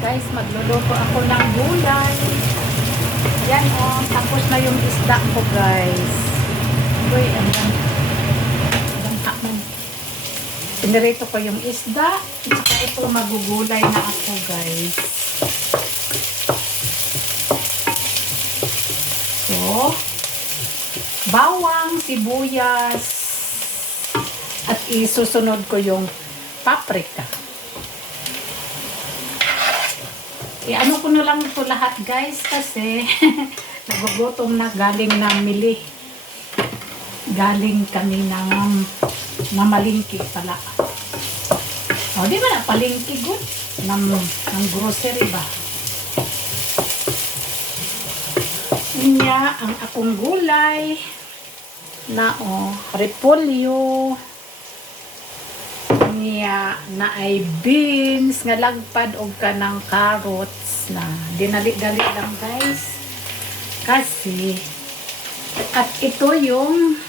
Guys, magluluto ako ng gulay. Yan o, tapos na yung isda ko guys. Uy, ang man. Pinirito ko yung isda. At saka ito magugulay na ako guys. So, bawang, sibuyas, at isusunod ko yung paprika. Ano ko na lang ito lahat guys kasi nagugutom na, galing na mili. Galing kami ng malingki pala. O, di ba na palingki good? Ng grocery ba? Inya ang akong gulay na repolyo. Niya na ay beans nga lagpad og kanang carrots na dinali-dali lang guys kasi at ito yung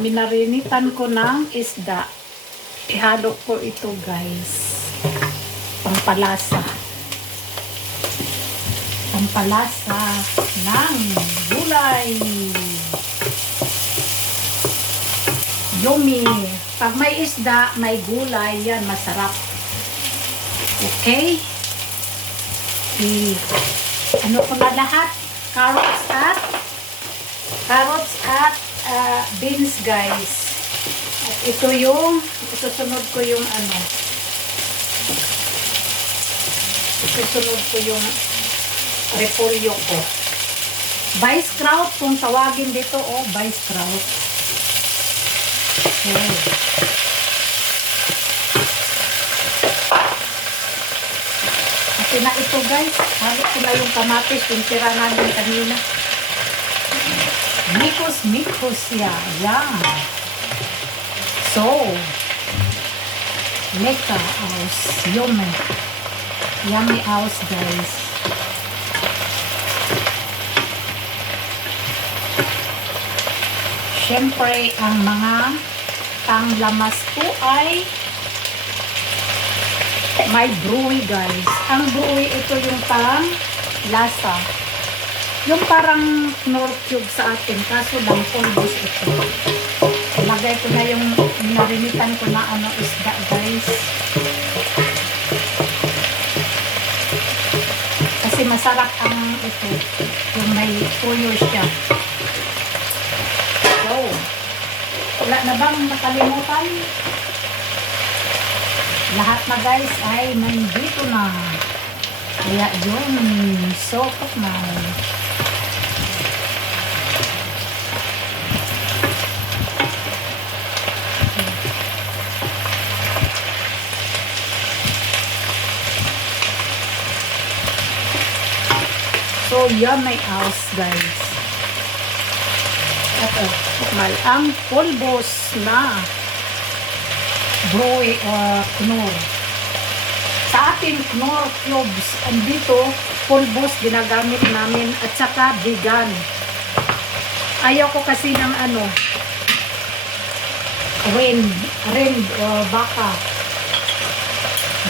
minarinitan ko ng isda. Ihalo ko ito guys, pampalasa ng gulay. Yummy. Pag may isda, may gulay, yan, masarap. Okay? Ano ko na lahat? Carrots at beans, guys. At ito yung, isusunod ko yung repolyo ko. Vice-kraut, kung tawagin dito, vice-kraut. Okay. Kasi na ito guys, halo ko na yung kamatis, yung tira namin kanina. Mikos siya. Yan. So, lekker aus. Yummy aus guys. Siyempre, ang mga panglamas po ay may brewy guys. Ang brewy, ito yung pang lasa. Yung parang Knorr cube sa atin, kaso lang pulbos ito. Lagay ko na yung narinitan ko na isda guys. Kasi masarap ang ito. Yung may tuyo siya. So, wala na bang nakalimutan? Lahat na guys ay nandito na. Kaya yun, sotok na. So, yan may house guys. Ito, ang pulbos na brewy Knorr. Sa ating Knorr cubes, andito, pulbos ginagamit namin at saka vegan. Ayaw ko kasi ng rind baka.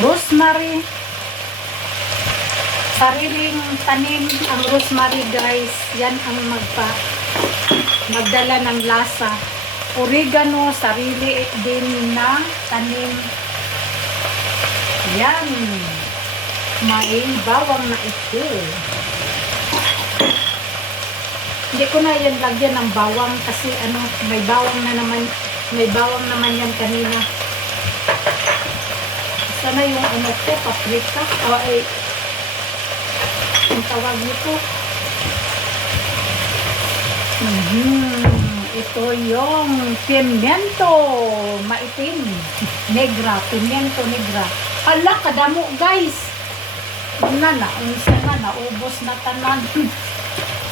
Rosemary. Sariling tanim ang rosemary guys. Yan ang magdala ng lasa. Oregano, sarili din na tanim. Yan. May bawang na ito. Hindi ko na yan lagyan ng bawang kasi may bawang naman yan kanina. Sana yung paprika. Ang tawag nito. Ito yung pimiento maitim. Negra. Pimiento negra. Hala, kadamo guys. Unsa na, naubos na tanan.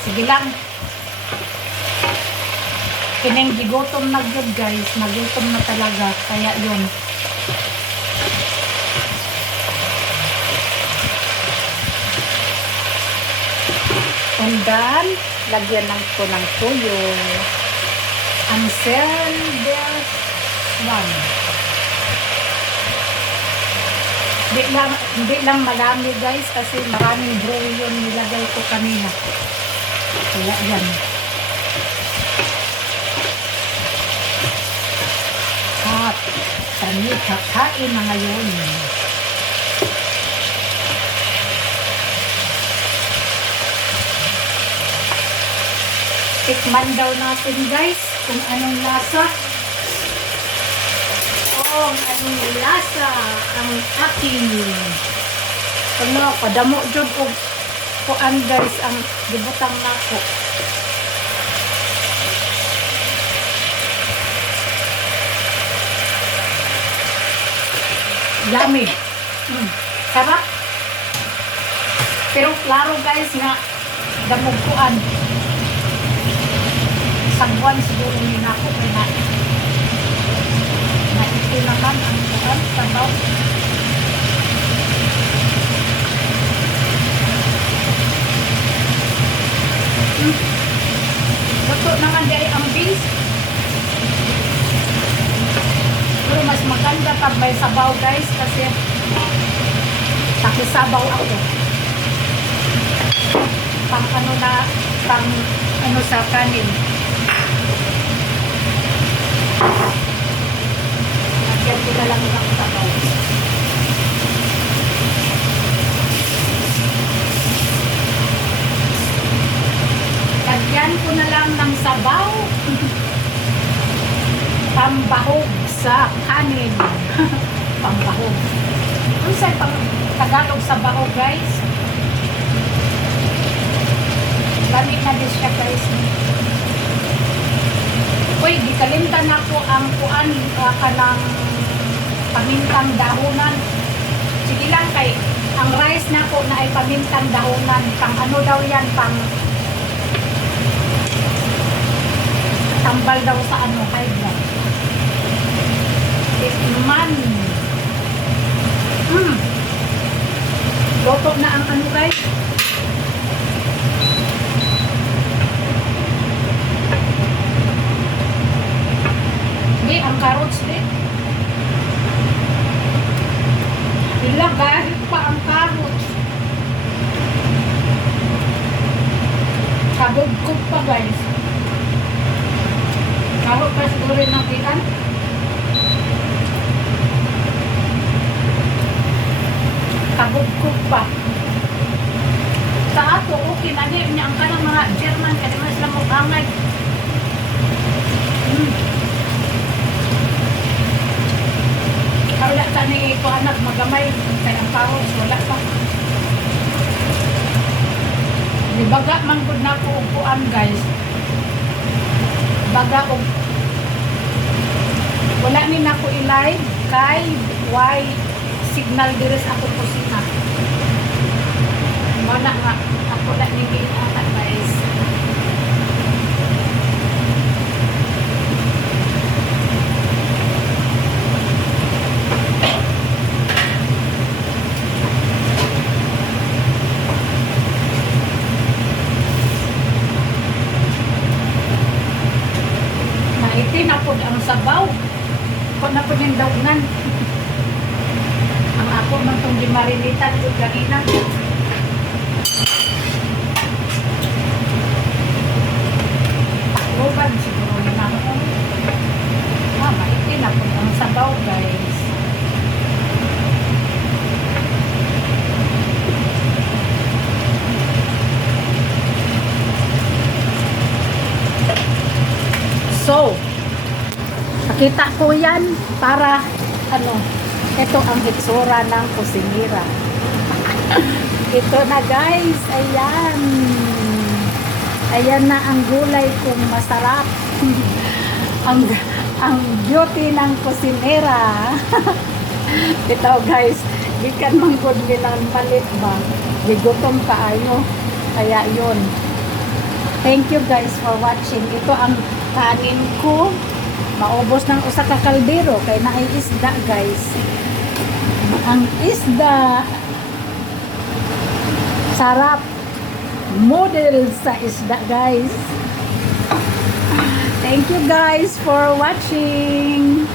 Sige lang. Kining gigutom na yun guys. Nagutom na talaga. Kaya yun. And then, lagyan lang ko ng tuyo. Ansel des one. Hindi lang marami guys kasi maraming drawing yung nilagay ko kanina. Kaya yan. At kami kakain na ngayon. Tikman daw natin guys kung anong lasa. Anong lasa ang aking padamo jud og kuan guys ang gibutang nako. Yummy. Sarap. Pero klaro guys nga damog kuan. Sagwan siguro ni nako kay na. Ito naman ang kuan sabaw. Luto naman dahil ang beans. Pero mas maganda pag may sabaw guys kasi takisabaw ako. Pang ano sa kanin. Nagyan ko na lang ng sabaw. Nagyan ko na lang ng sabaw. Pambahog sa kanin. Pambahog. Ano sa'yo pang Tagalog sa bahog guys? Lamig na din siya guys. Uy, gikalimtan ako ang kuan kanang pamintang dahonan. Sige lang kay ang rice nako na ay pamintang dahonan. Pang ano daw yan, pang tambal daw sa ano, high blood. Man. Loto na ang ano guys. Hindi, ang carrots din. Ilagahit pa ang carrots. Kabugkog pa guys. Carrot pa siguro ng tiyan. Kabugkog pa. Sa ato, okay na niya ang kanang mga German kasi mas lang mo angay. Wala ka ni ito anak magamay kaya ang paros wala pa. Baga man gud nako og kuan guys. Baga og wala ni nako i-live kay why signal diri sa ako kusina. Wala nga ako la ni giatan guys. Tinapod ang sabaw. Kung napod yung daunan. Ang ako man itong gimarinitan ko kanina. Takloban siguro yun ako. Tinapod ang sabaw guys. So, pakita ko yan para ito ang itsura ng kusinira. Ito na guys, ayan. Ayan na ang gulay kung masarap. ang beauty ng kusinira. Ito guys, gikan manggod nilang palit ba? Gigutom kaayo. Kaya yun. Thank you guys for watching. Ito ang kanin ko. Maubos ng usa ka kaldero kay naay isda guys. Ang isda sarap. Model sa isda guys. Thank you guys for watching.